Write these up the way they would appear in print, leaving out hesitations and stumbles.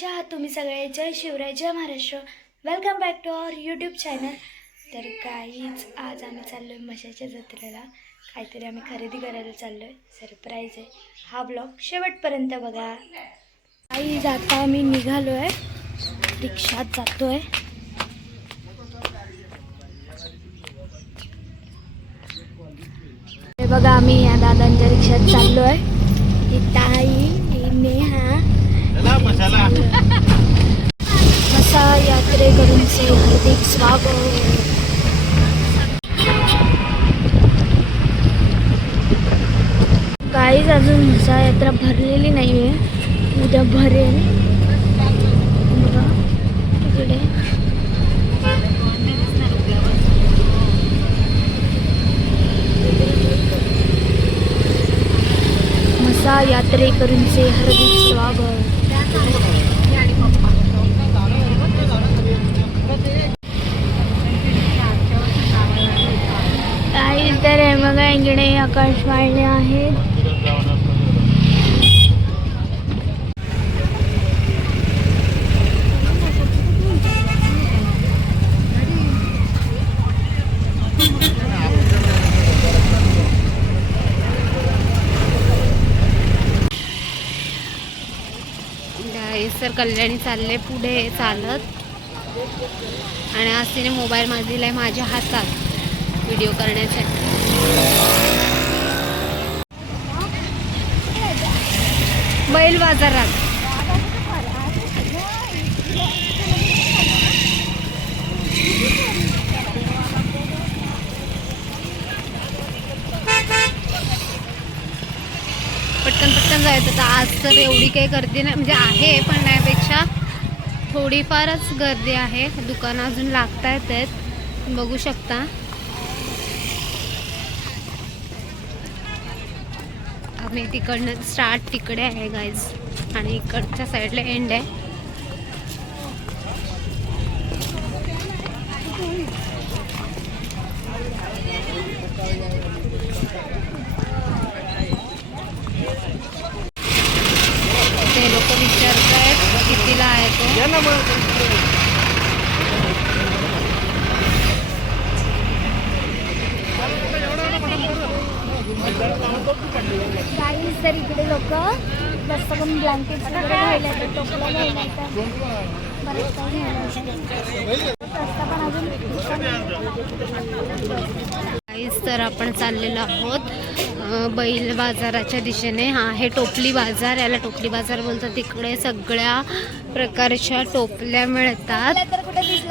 कशा आहात तुम्ही सगळे? जय शिवराय, जय Maharashtra. Welcome back to our YouTube channel. तर काहीच आज आम्ही चाललो आहे म्हशाच्या जत्रेला. काहीतरी आम्ही खरेदी करायला चाललो आहे. सरप्राईज आहे. हा ब्लॉग शेवटपर्यंत बघा. काही आता आम्ही निघालो आहे, रिक्षात जातो आहे. हे बघा आम्ही या दादांच्या रिक्षात चाललो आहे. ही ताई, ही नेहा. मसा यात्रेकरूंचे हार्दिक स्वागत. काहीच अजून मसा यात्रा भरलेली नाही आहे, उद्या भरेल. बघा तिकडे मसा यात्रेकरूंचे हार्दिक स्वागत. तर हे बघा इकडे आकाशवाणी आहेत. सर कल्याणी चालले पुढे चालत, आणि आज तिने मोबाईल मारलेला माझ्या हातात व्हिडिओ करण्यासाठी. बैल बाजारात पटकन जायचं. तर आज तर एवढी काही गर्दी नाही, म्हणजे आहे पण त्यापेक्षा थोडीफारच गर्दी आहे. दुकानं अजून लागता येत, बघू शकता. आम्ही तिकडनं स्टार्ट तिकडे आहे गाईज, आणि इकडच्या साईडला एंड आहे. ते लोक विचारतायत कितीला आहे तो. काहीच तर इकडे लोक जास्त करून ब्लँकेट वगैरे घ्यायला येतात, टोपला घ्यायला येतात, बरेच काही घ्यायला रस्ता पण अजून. काहीच तर आपण चाललेलो आहोत बैल बाजाराच्या दिशेने. हा आहे टोपली बाजार, याला टोपली बाजार बोलतात. तिकडे सगळ्या प्रकारच्या टोपल्या मिळतात.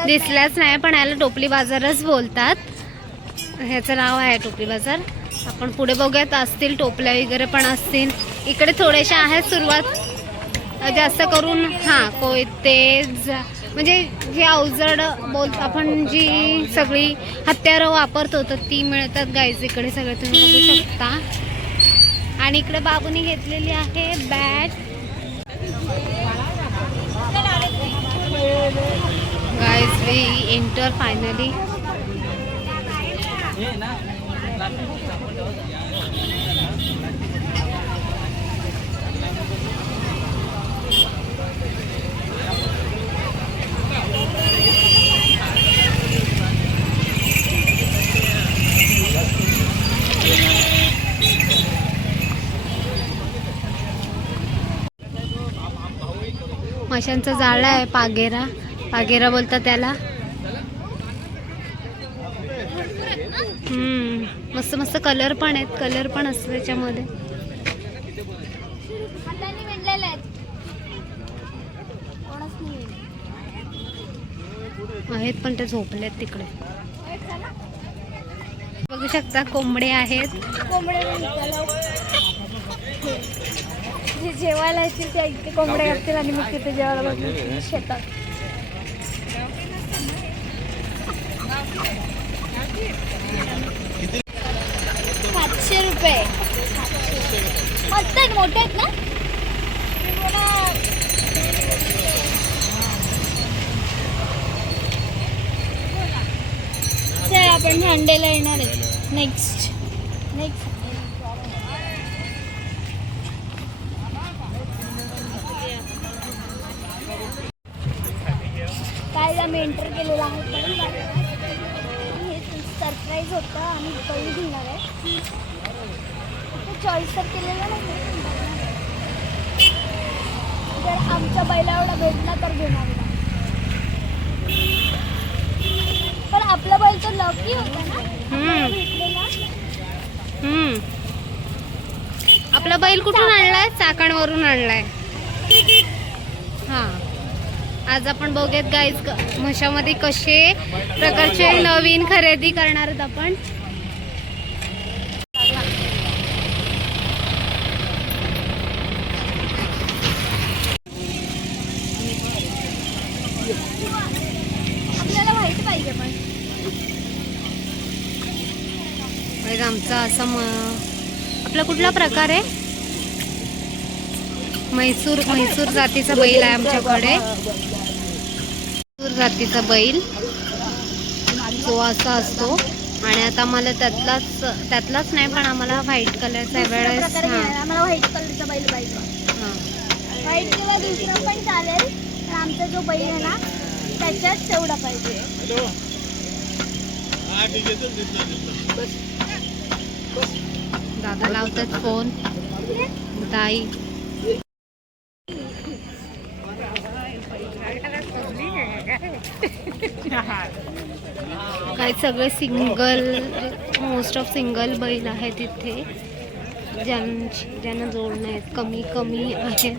दिसल्याच नाही पण याला टोपली बाजारच बोलतात. ह्याचं नाव आहे टोपली बाजार. आपण पुढे बघूयात, असतील टोपल्या वगैरे पण असतील. इकडे थोड्याशा आहेत सुरुवात, जास्त करून कोयते, म्हणजे जे अवजड आपण जी सगळी हत्यारं वापरतो तर ती मिळतात गाईज इकडे. सगळं तुम्ही बघू शकता. आणि इकडे बाबूनी घेतलेली आहे bat. Guys we enter finally. माशांचा जाळा आहे, पागेरा बोलतात त्याला. मस्त मस्त कलर पण आहेत, कलर पण असतं त्याच्यामध्ये. आहेत पण ते झोपलेत तिकडे. बघू शकता कोंबडे आहेत. जे जेवायला येतील ते इथे कोंबडे असतील, आणि मग तिथे जेवायला बघतील शेतात. ₹700 मस्त आहेत, मोठे आहेत ना. चल आपण भांडेला येणार आहे नेक्स्ट. आम्ही एंटर केलेला आहे बैल बाजारात. हे सरप्राईज होतं. आम्ही बैल घेणार आहे. चॉईस तर केलेला नाही. जर आमच्या बैला एवढा भेटला तर घेणार नाही. पण आपला बैल तर लकी होता ना भेटलेला. आपला बैल कुठून आणलाय? चाकणवरून आणलाय. हा, आज आपण बघूयात गाईज म्हशामध्ये कसे प्रकारचे नवीन खरेदी करणार आहोत आपण. आपल्याला माहिती पाहिजे पण बघ आमचा असा आपला कुठला प्रकार आहे? म्हैसूर जातीचा बैल आहे आमच्याकडे. म्हैसूर जातीचा बैल तो असा असतो. आणि आता आम्हाला त्यातलाच नाही पण आम्हाला व्हाईट कलरचा वेळेस. आम्हाला व्हाईट कलरचा बैल पाहिजे. व्हाईट किंवा दुसरा पण चालेल. पण आमचा जो बैल आहे ना त्याच्यात तेवढा पाहिजे. दादा लावतात फोन. ताई काय सगळे सिंगल, मोस्ट ऑफ सिंगल बैल आहेत इथे. ज्यांना जोडणं आहेत कमी आहेत.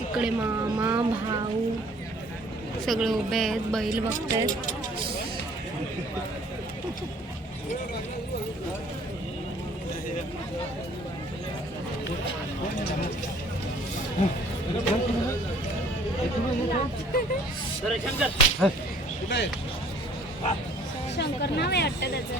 इकडे मामा भाऊ सगळे उभे आहेत, बैल बघतायत. शंकर नाव आहे वाटतं त्याचं.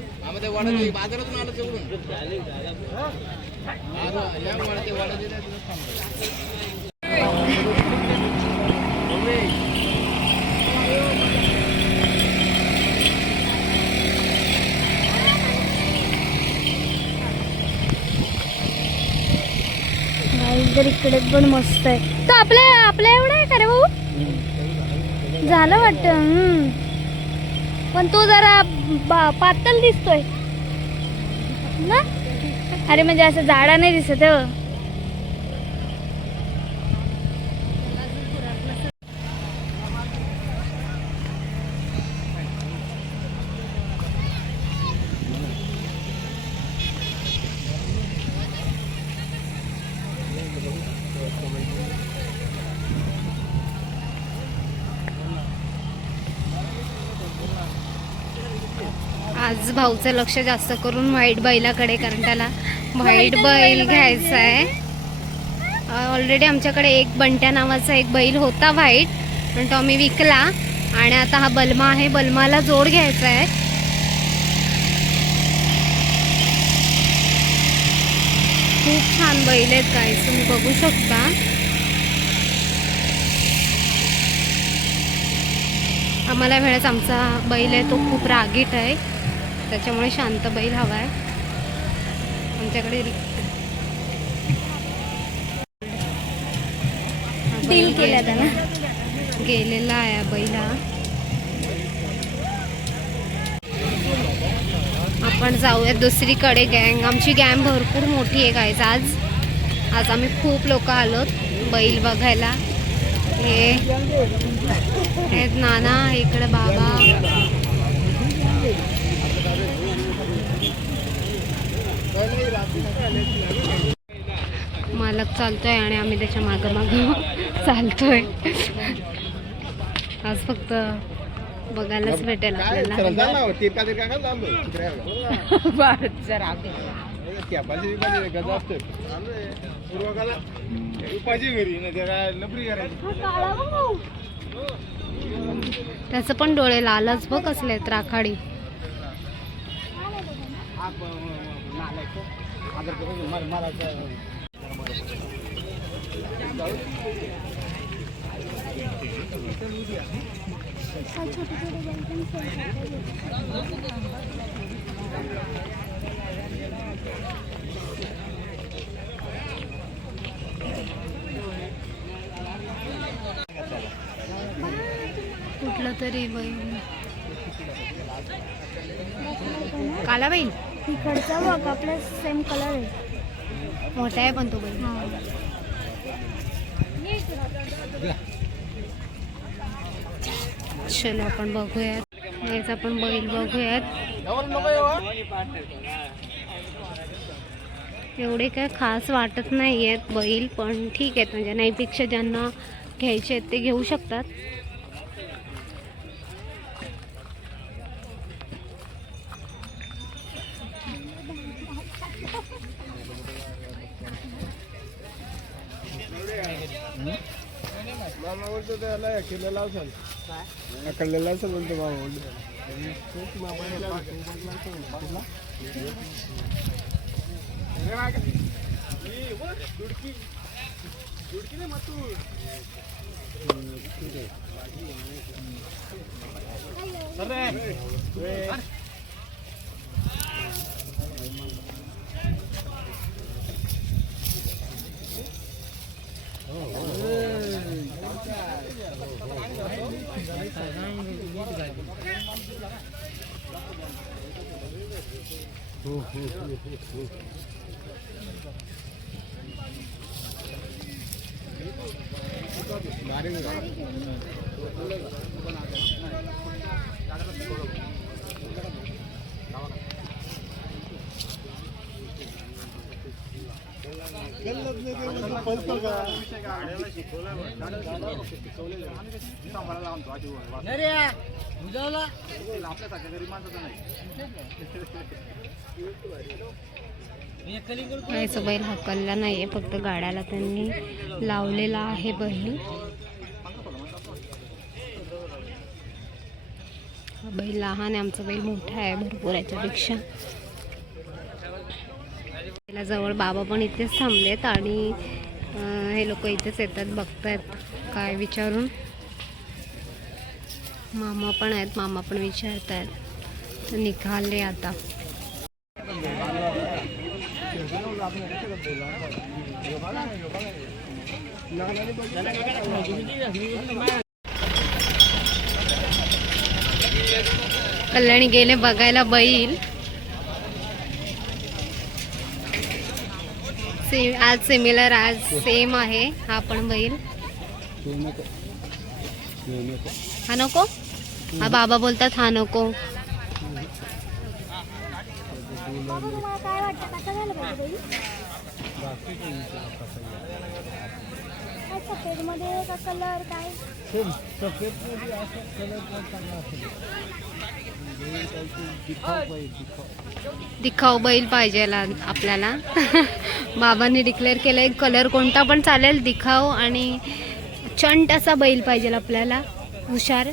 तर इकडे पण मस्त आहे. तो आपल्या एवढा आहे का रे भाऊ? झालं वाटतं. पण तो जरा पातळ दिसतोय ना. अरे म्हणजे असं जाडा नाही दिसत. आज भाऊचं लक्ष जास्त करून व्हाईट बैलाकडे, कारण त्याला व्हाईट बैल घ्यायचा आहे. ऑलरेडी आमच्याकडे एक बंट्या नावाचा एक बैल होता व्हाईट, पण तो आम्ही विकला. आणि आता हा बलमा आहे, बलमाला जोड घ्यायचा आहे. खूप छान बैल आहेत काय तुम्ही बघू शकता. आम्हाला वेळेस आमचा बैल आहे तो खूप रागीट आहे, त्याच्यामुळे शांत बैल हवा आहे आमच्याकडे. डील केला त्याला गेलेला आहे बैला. आपण जाऊयात दुसरीकडे. आमची गँग भरपूर मोठी आहे गाईज. आज आम्ही खूप लोक आलोत बैल बघायला. हे नाना, इकडे बाबा. मालक चालतोय आणि आम्ही त्याच्या मागं चालतोय. आज फक्त बघायलाच भेटेल आपल्याला. त्याचं पण डोळे लालच बघ कसले राखाडी. तरी बैल काला बैल तिकडचा बघ आपल्या सेम कलर आहे. मोठा आहे पण तो बैल. चलो आपण बघूयात. हेच आपण बैल बघूयात. एवढे काय खास वाटत नाही आहेत बैल, पण ठीक आहेत. म्हणजे नाहीपेक्षा ज्यांना घ्यायचे आहेत ते घेऊ शकतात. काहीच बैल हकलला नाहीये, फक्त गाड्याला त्यांनी लावलेला आहे बैल. बैल लहान आहे, आमचा बैल मोठा आहे भरपूर याच्यापेक्षा. त्याला जवळ बाबा पण इथेच थांबलेत आणि हे लोक इथेच येतात, बघतायत काय विचारून. मामा पण आहेत, मामा पण विचारतायत. निघाले आता. कल्याणी गेले बघायला बैल. आज सिमिलर, आज सेम आहे हा पण बैल. हा नको, हा बाबा बोलतात हा नको. काय वाटतं कसं झालं पाहिजे सफेद मध्ये का कलर काय? दिखाऊ बैल पाहिजे आपल्याला. बाबांनी डिक्लेअर केलंय कलर कोणता पण चालेल, दिखाऊ आणि चंट असा बैल पाहिजे आपल्याला, हुशार.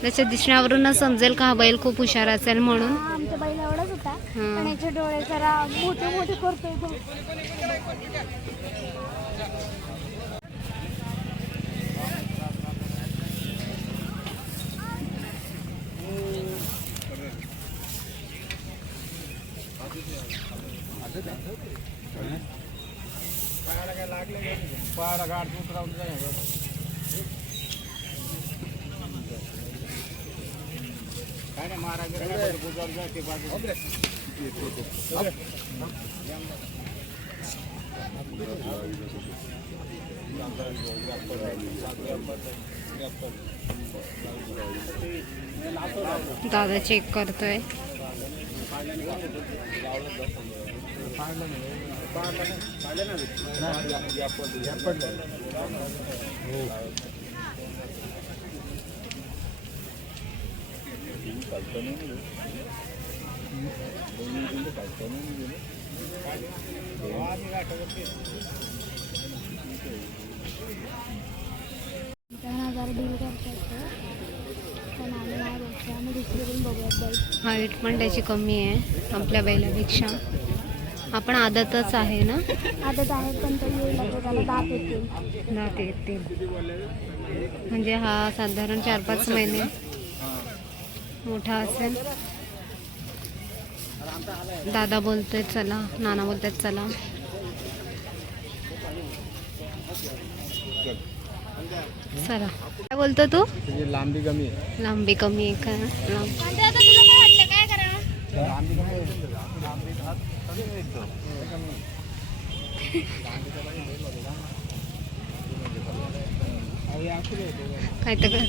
त्याच्या दिसण्यावरूनच समजेल का हा बैल खूप हुशार असेल म्हणून. आमच्या बैल एवढाच होता, पण याचे डोळे जरा मोठे मोठे करतोय तो. दादा चेक करतोय. हाईट पण त्याची कमी आहे आपल्या बैलापेक्षा. आपण आदतच आहे ना. आदत आहे पण तरी त्याला दात येतील. दात येतील म्हणजे हा साधारण 4-5 महिने मोठा असेल. दादा बोलतोय चला, नाना बोलतात चला. चला काय बोलतो तू? लांबी कमी आहे. लांबी कमी आहे का?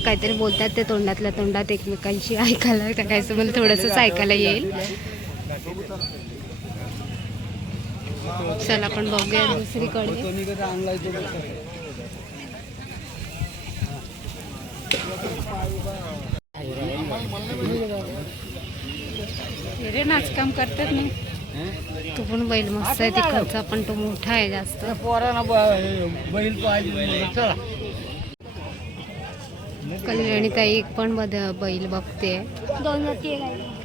काहीतरी बोलतात ते तोंडातल्या तोंडात एकमेकांशी, ऐकायला काय मला थोडंसंच ऐकायला येईल. चला आपण बघूया दुसरीकडे. रे नाचकाम करतात ना. तो पण बैल मस्त आहे तिकडचा, पण तो मोठा आहे जास्त. बैल पाहिजे. चला कल्याणी ताई पण बैल बघते. दोन जाती आहे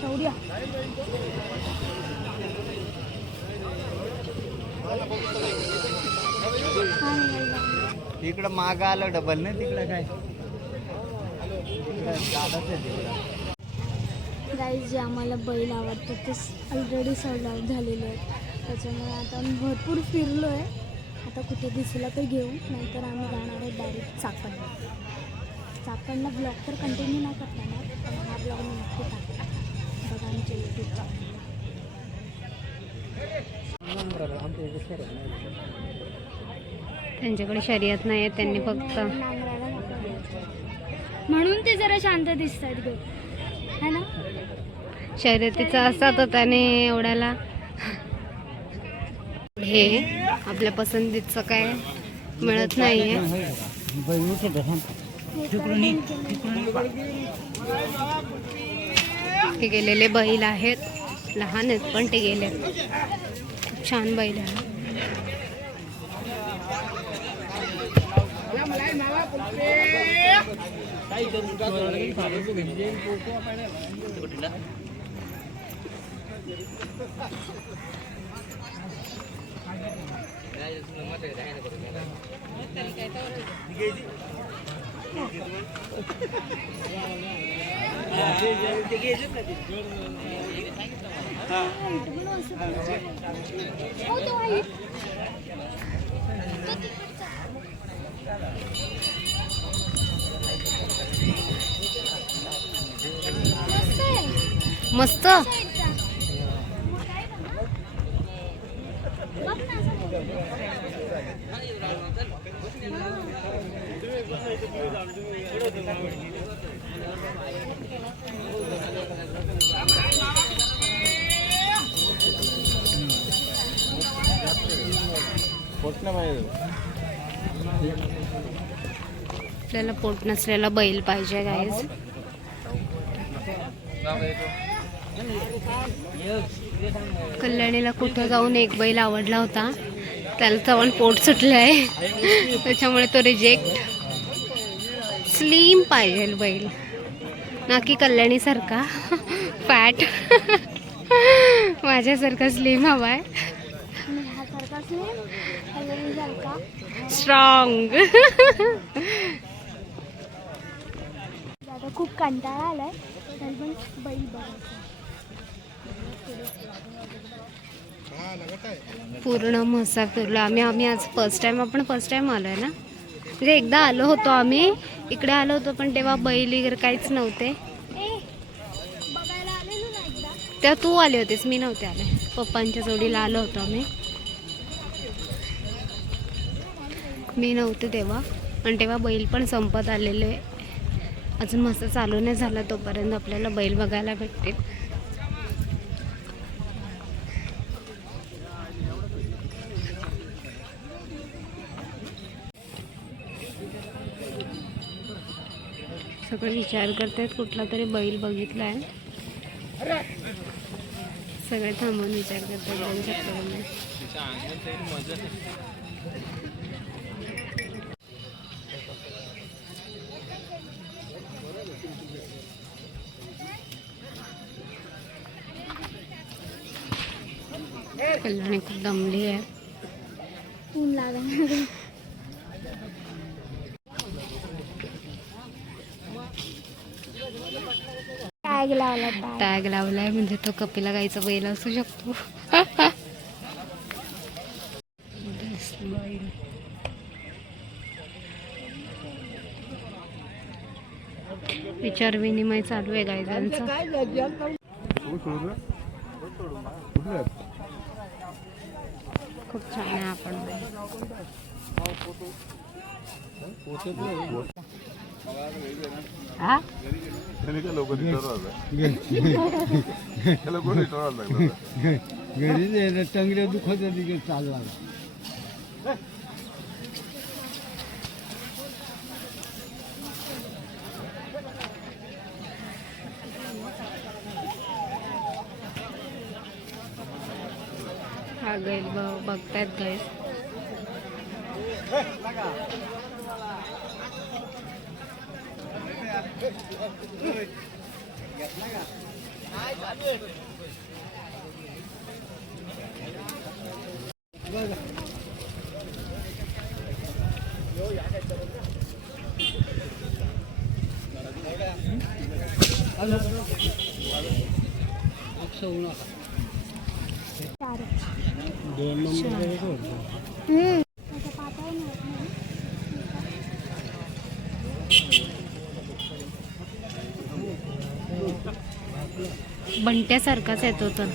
शौर्या. इकडं मागं आलं डबल नाही तिकडं काय. गाईज जे आम्हाला बैल आवडतात ते ऑलरेडी सोल्ड आउट झालेले आहेत. त्याच्यामुळे आता आम्ही भरपूर फिरलो आहे. आता कुठे दिसला तर घेऊ, नाहीतर आम्ही जाणार आहे डायरेक्ट चाकणला. ब्लॉग तर कंटिन्यू नाही करता येणार, पण हा ब्लॉग मी नक्की टाकते बघा आमच्या यूट्यूबचा. त्यांच्याकडे शर्यत नाही आहे, त्यांनी फक्त म्हणून ते जरा शांत दिसतात ग, है ना. शर्यतीचा असतात तर त्याने एवढ्याला. हे आपल्या पसंतीचं काय मिळत नाहीये. हे गेलेले बैल आहेत, लहान आहेत पण ते गेले. खूप छान बैल आहे. मस्त. आपल्याला पोट नसलेला बैल पाहिजे गाईज. कल्याणीला कुठं जाऊन एक बैल आवडला होता, त्याला चवण पोट सुटलं आहे त्याच्यामुळे तो रिजेक्ट. स्लिम पाहिजे बैल, ना की कल्याणीसारखा फॅट. माझ्यासारखा स्लिम हवा आहे, स्ट्रॉंग. खूप कंटाळा आलाय, पण बैल बघायचा. पूर्ण म्हसा फिरलो आम्ही आज फर्स्ट टाइम. आपण फर्स्ट टाइम आलो आहे ना, म्हणजे एकदा आलो होतो आम्ही, इकडे आलो होतो पण तेव्हा बैल वगैरे काहीच नव्हते. तेव्हा तू आले होतेस, मी नव्हते आले. पप्पांच्या जोडीला आलो होतो आम्ही, मी नव्हते तेव्हा. आणि तेव्हा बैल पण संपत आलेले, अजून मस्त चालू नाही झाला तोपर्यंत आपल्याला बैल बघायला भेटतील. सगळे विचार करतात कुठला तरी बैल बघितला आहे. सगळे थांबून विचार करतात बघू शकतो तुम्ही. कल्याणी खूप दमली आहे. ऊन लागलं. टॅग लावला टॅग लावलाय म्हणजे तो कपिला गाईचा बैल असू शकतो. विचार विनिमय चालू आहे गायजांचा. खूप छान आहे. आपण घरी टंगड्या दुखत तिकडे चालू हा गाईस बघतायत गाईस. बंट्यासारखाच येतो तर.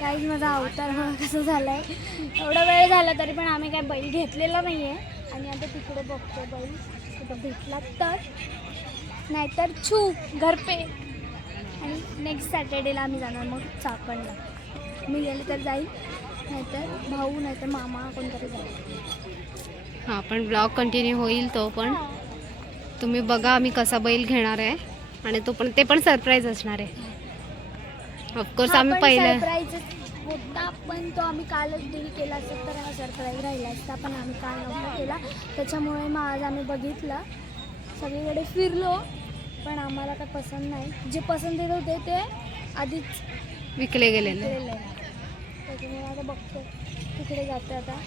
काही माझा अवतार कसं झालाय. एवढा वेळ झाला तरी पण आम्ही काय बैल घेतलेला नाहीये आणि आता तिकडे बघतो बैल कुठं भेटला तर, नाहीतर छू घरपे. आणि नेक्स्ट सॅटर्डेला आम्ही जाणार मग चाकणला. मी गेले तर जाईल, नाहीतर भाऊ नाहीतर मामा कोणतरी जाईल. हा पण ब्लॉग कंटिन्यू होईल तो पण. तुम्ही बघा आम्ही कसा बैल घेणार आहे आणि तो पण, ते पण सरप्राईज असणार आहे. ऑफकोर्स आम्ही पहिला सरप्राईज होता पण तो आम्ही कालच डील केला असता तर हा सरप्राईज राहिला असता, पण आम्ही काल नव्हता केला. त्याच्यामुळे मग आज आम्ही बघितलं, सगळीकडे फिरलो पण आम्हाला काय पसंत नाही. जे पसंत येत होते ते आधीच विकले गेलेले. त्याच्यामुळे आता बघतो तिकडे जातो. आता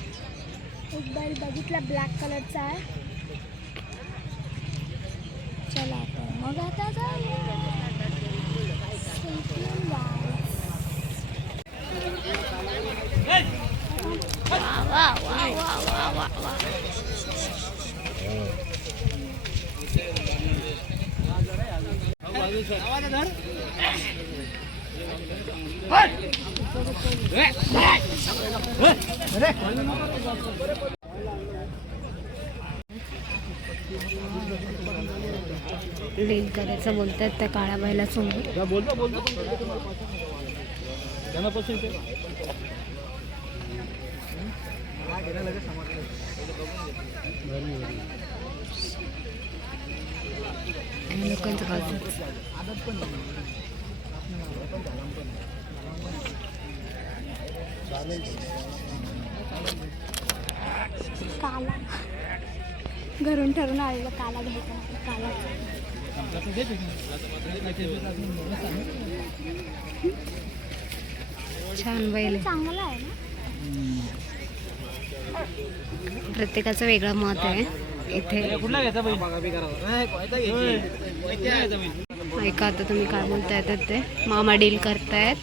एक बैल बघितला ब्लॅक कलरचा आहे. चला आता मग आता जाऊया. डील करायचं बोलतात त्या काळ्या बाईला समोर. लोकांचं काला घरून ठरून आलेलं काला घ्यायचा. काला छान बैल आहे. चांगला आहे ना. प्रत्येकाचं वेगळं मत आहे इथे. ऐका आता तुम्ही काय बोलतायत ते. मामा डील करतायत.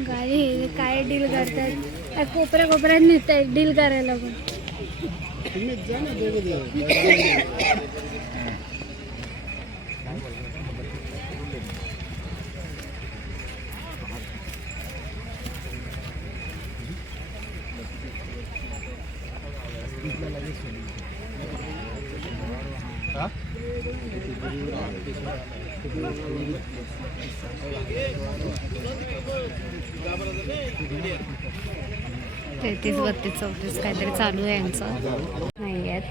गाडी काय डील करतात, कोपऱ्या कोपऱ्यात नेत आहेत डील करायला. पण 33, 32, 34 काहीतरी चालू आहे यांचं. नाही आहेत.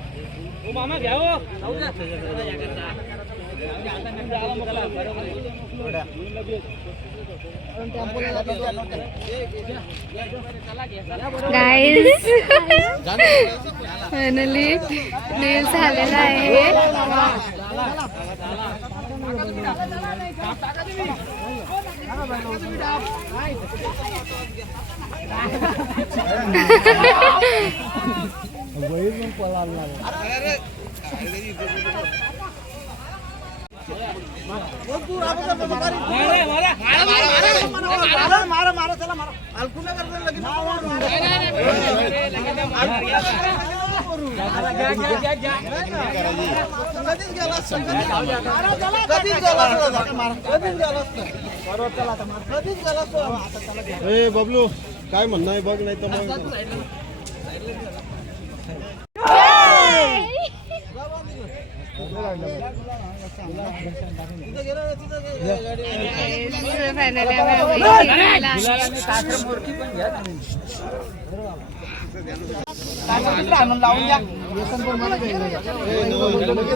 गाईज फायनली नील झालेला आहे. बबलू काय म्हणणं आहे बघ, नाही तर मग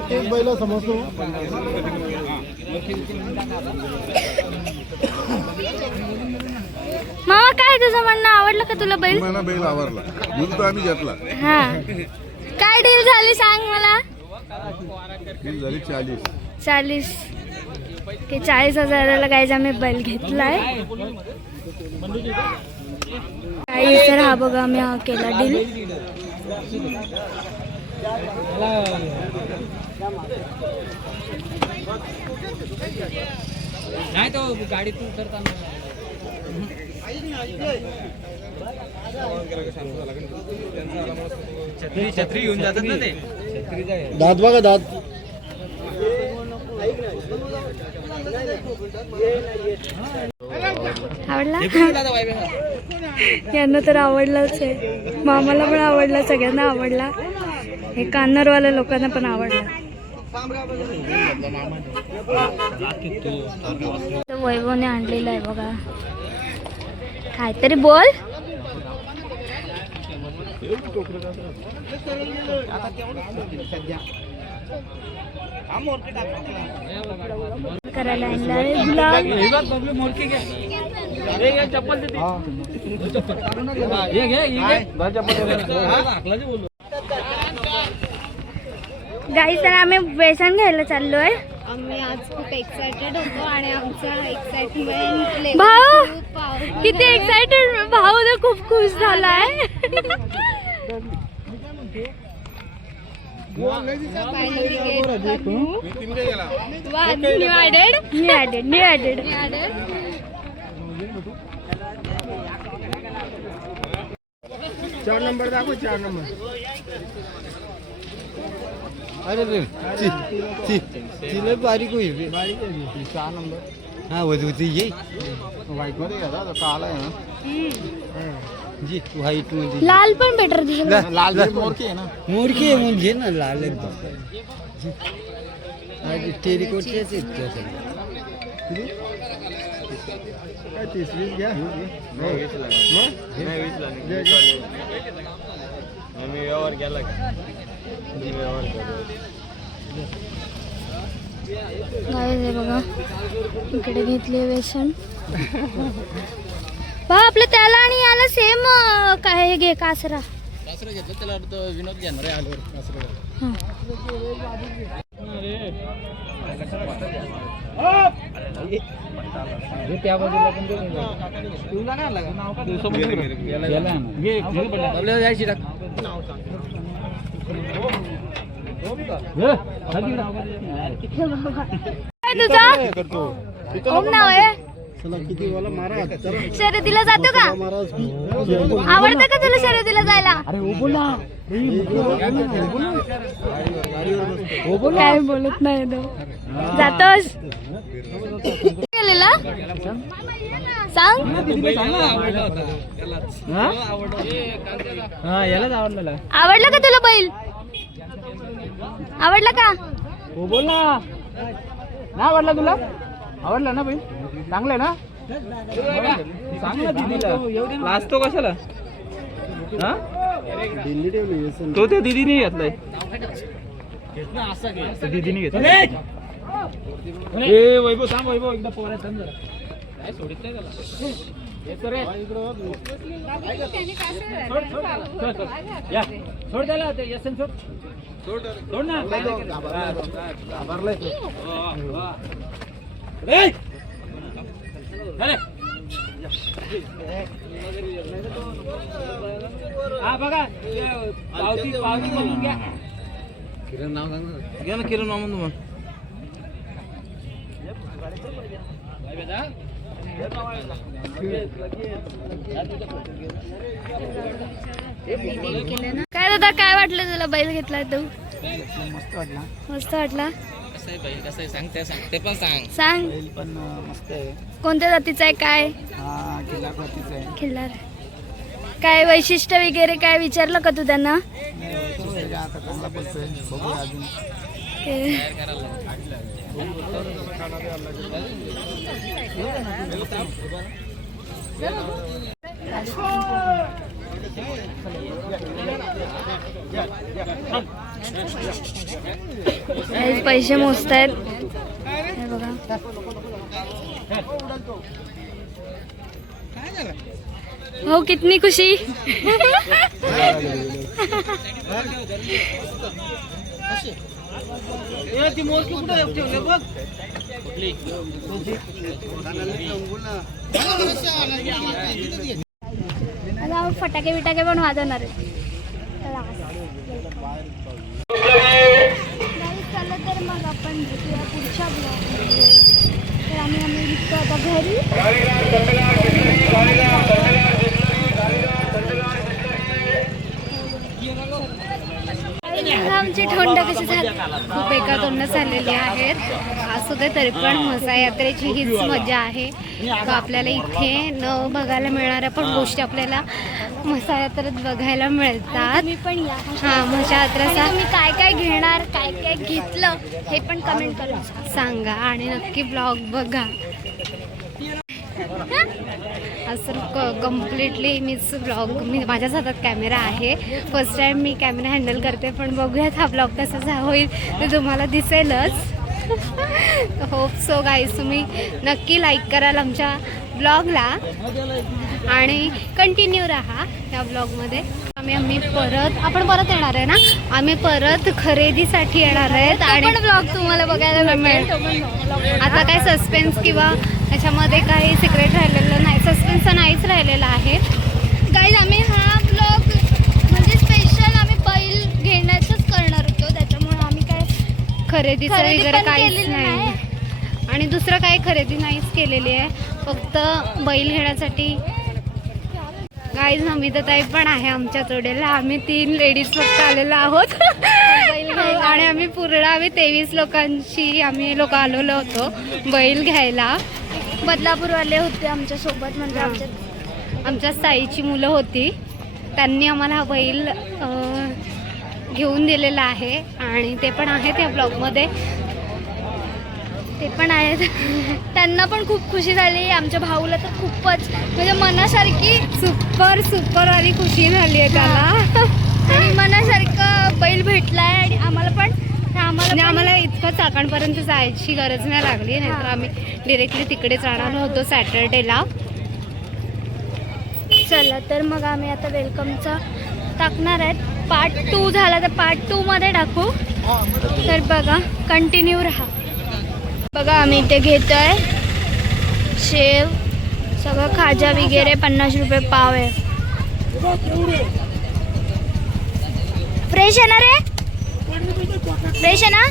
तेच बैल समजतो. मामा काय तुझं म्हणणं, आवडलं का तुला बैल? मला बैल आवडला, दूध तो आम्ही घेतला. हा, काय डील झाली सांग मला. बिल झाली 40 ते 40,000ला गाईज आम्ही बैल घेतलाय. काही तर हा बघा आम्ही हा केला डील. नाही तो गाडीतून उतरताना छत्री घेऊन जातात ना ते. दात बघा दात. आवडला यांना तर आवडलाच आहे. मामाला पण आवडला, सगळ्यांना आवडला. हे कान्नरवाल्या लोकांना पण आवडला. वैभवने आणलेला आहे बघा. काहीतरी बोल. करायला आणलाय गुलाब. गाईस तर आम्ही बेसन घ्यायला चाललोय. आम्ही आज खूप एक्सायटेड होतो आणि आमचं एक्साइटमेंट भाऊ किती एक्साइटेड. भाऊ तर खूप खुश झालाय. New added. चार नंबर दाखव, 4 नंबर. अरे रे तिला बारीक होईल. 4 नंबर. हाँ वो होती ये वाइट मध्ये घ्या काला आहे ना जी. व्हाईट मध्ये लाल पण बेटर दिसेल. लाल मोरकी आहे ना. मोरकी आहे म्हणजे ना लाल एकदम. टेरिकोटचेच आहेत काय 30-20 घ्या. व्यवहार केला गाईस हे बघा इकडे घेतले बेसन. बा आपलं त्याला आणि याला सेम काय हे घे कासरा. घेतलं त्याला विनोद घेणार आहे आल्यावर. त्या बाजूला पण जायची तुझं ओम नाव आहे. शर्यतीला जातो का? आवडतं का तुला शर्यतीला जायला? काय बोलत नाही तो. जातोस गेलेला सांग. आवडला का तुला बैल? आवडला का? हो बोल ना. नाही आवडला तुला? आवडला ना बैल? चांगलं आहे ना? चांगला दिदीला लाजतो कशाला? तो त्या दीदीने घेतलाय दीदीने घेतलाय ए वैभव थांब वैभव एकदा पोरा थांब जरा काय सोडित नाही त्याला सोड त्याला यसन सोड सोड ना घाबरलाय हा बघा पावती पावती म्हणून घ्या किरण नाव सांग ना घ्या ना किरण नाव म्हणून मग काय दादा काय वाटलं तुला बैल घेतलाय तू? मस्त वाटला. मस्त वाटला. कसं सांगते पण सांग सांग. बैल पण मस्त आहे. कोणत्या जातीचा आहे काय? हा किल्ला प्रतीचा आहे. खिल्लार. काय वैशिष्ट्य वगैरे काय विचारलं का तू त्यांना? आता चांगला बोलतोय बघूया अजून. पैसे मोजतायत हे बघा. हो कितनी खुशी. आता फटाके बिटाके पण वाजवणार आहे. चला तर मग आपण भेटूया पुढच्या ब्लॉगमध्ये. तर आम्ही निघतो आता घरी. आमची थोंड कशी झाली. खूप एका तोंड चाललेली आहेत. असू दे तरी पण म्हसा यात्रेची हीच मजा आहे. तर आपल्याला इथे न बघायला मिळणाऱ्या पण गोष्टी आपल्याला म्हसा यात्रेत बघायला मिळतात. तुम्ही पण या. हा म्हसा यात्रेचा तुम्ही काय काय घेणार काय काय घेतलं हे पण कमेंट करून सांगा आणि नक्की ब्लॉग बघा. असं कम्प्लिटली मीच ब्लॉग माझ्याच हातात कॅमेरा आहे. फर्स्ट टाइम मी कॅमेरा हँडल करते पण बघूयात हा ब्लॉग कसा होईल ते तुम्हाला दिसेलच. होप सो गाईज तुम्ही नक्की लाईक कराल आमच्या ब्लॉगला आणि कंटिन्यू राहा या ब्लॉगमध्ये. आम्ही आपण परत येणार आहे ना. आम्ही परत खरेदीसाठी येणार आहेत आणि ब्लॉग तुम्हाला बघायला मिळेल. आता काय सस्पेन्स किंवा त्याच्यामध्ये काही सिक्रेट राहिलेलं नाही. सस्पेन्स नाहीच राहिलेला आहे. गाईज आम्ही हा ब्लॉग म्हणजे स्पेशल आम्ही बैल घेण्याचंच करणार होतो. त्याच्यामुळे आम्ही काय खरेदीचं खरेदी वगैरे पण काहीच केलेली नाही आणि दुसरं काही खरेदी नाहीच केलेली आहे. फक्त बैल घेण्यासाठी. गाईज नमिताताई पण आहे आमच्या जोडीला. आम्ही 3 लेडीज फक्त आलेलो आहोत आणि आम्ही 23 लोकांची आम्ही लोक आलेलो होतो बैल घ्यायला. बदलापूरवाले होते आमच्यासोबत. म्हणजे आमच्या ताईची मुलं होती. त्यांनी आम्हाला हा बैल घेऊन दिलेला आहे आणि ते पण आहेत या ब्लॉगमध्ये. ते पण आहेत. त्यांना पण खूप खुशी झाली. आमच्या भाऊला तर खूपच म्हणजे मनासारखी सुपर वाली खुशी झाली आहे त्याला. आणि मनासारखं बैल भेटलाय आणि आम्हाला इतकं चाकणपर्यंत जायची गरज नाही लागली. नाहीतर आम्ही डिरेक्टली तिकडेच जाणार होतो सॅटर्डेला. चला तर मग आम्ही आता वेलकमचा टाकणार आहेत. पार्ट 2 झाला तर पार्ट 2 मध्ये टाकू. तर बघा कंटिन्यू राहा. बघा आम्ही इथे घेतोय शेव सगळं खाजा वगैरे 50 रुपये पाव आहे. फ्रेश आहे ना रे. फ्रेश आहे ना.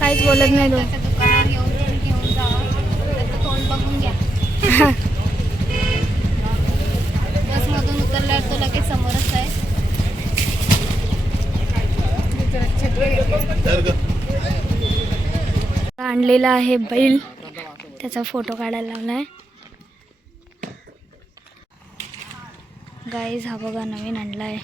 काहीच बोलत नाही तो. घेऊन जावं तोंड बघून घ्या. बसमधून उतरल्यावर तो लगेच समोरच आहे. आणलेला आहे बैल. त्याचा फोटो काढायला लावलाय. गाईज हा बघा नवीन आणलाय.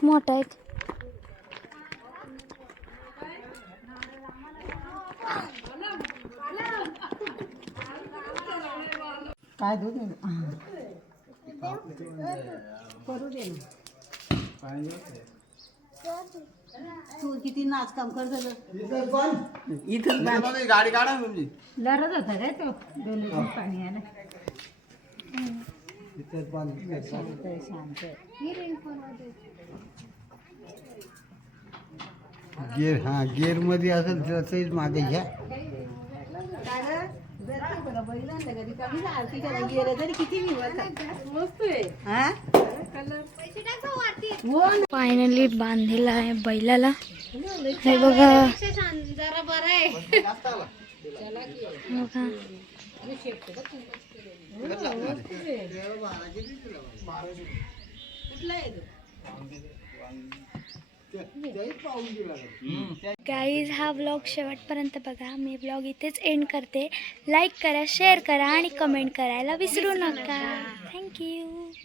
खूप मोठा आहे. काय दूध करू दे तू किती नाच काम कर झालं इथं गाडी काढा तुमची. लढत होता काय तो दोन लिटर पाणी आलं शांत गेअर हा गेअर मध्ये असेल तर मागे घ्या. कधी कमी आरती करा गेलं तरी किती मस्त आहे फायनली बांधलेला आहे बैलाला. हे बघा जरा बरं आहे. बघा. गाईज हा व्लॉग शेवटपर्यंत बघा. मी व्लॉग इथेच एंड करते. लाईक करा, शेअर करा आणि कमेंट करायला विसरू नका. थँक्यू.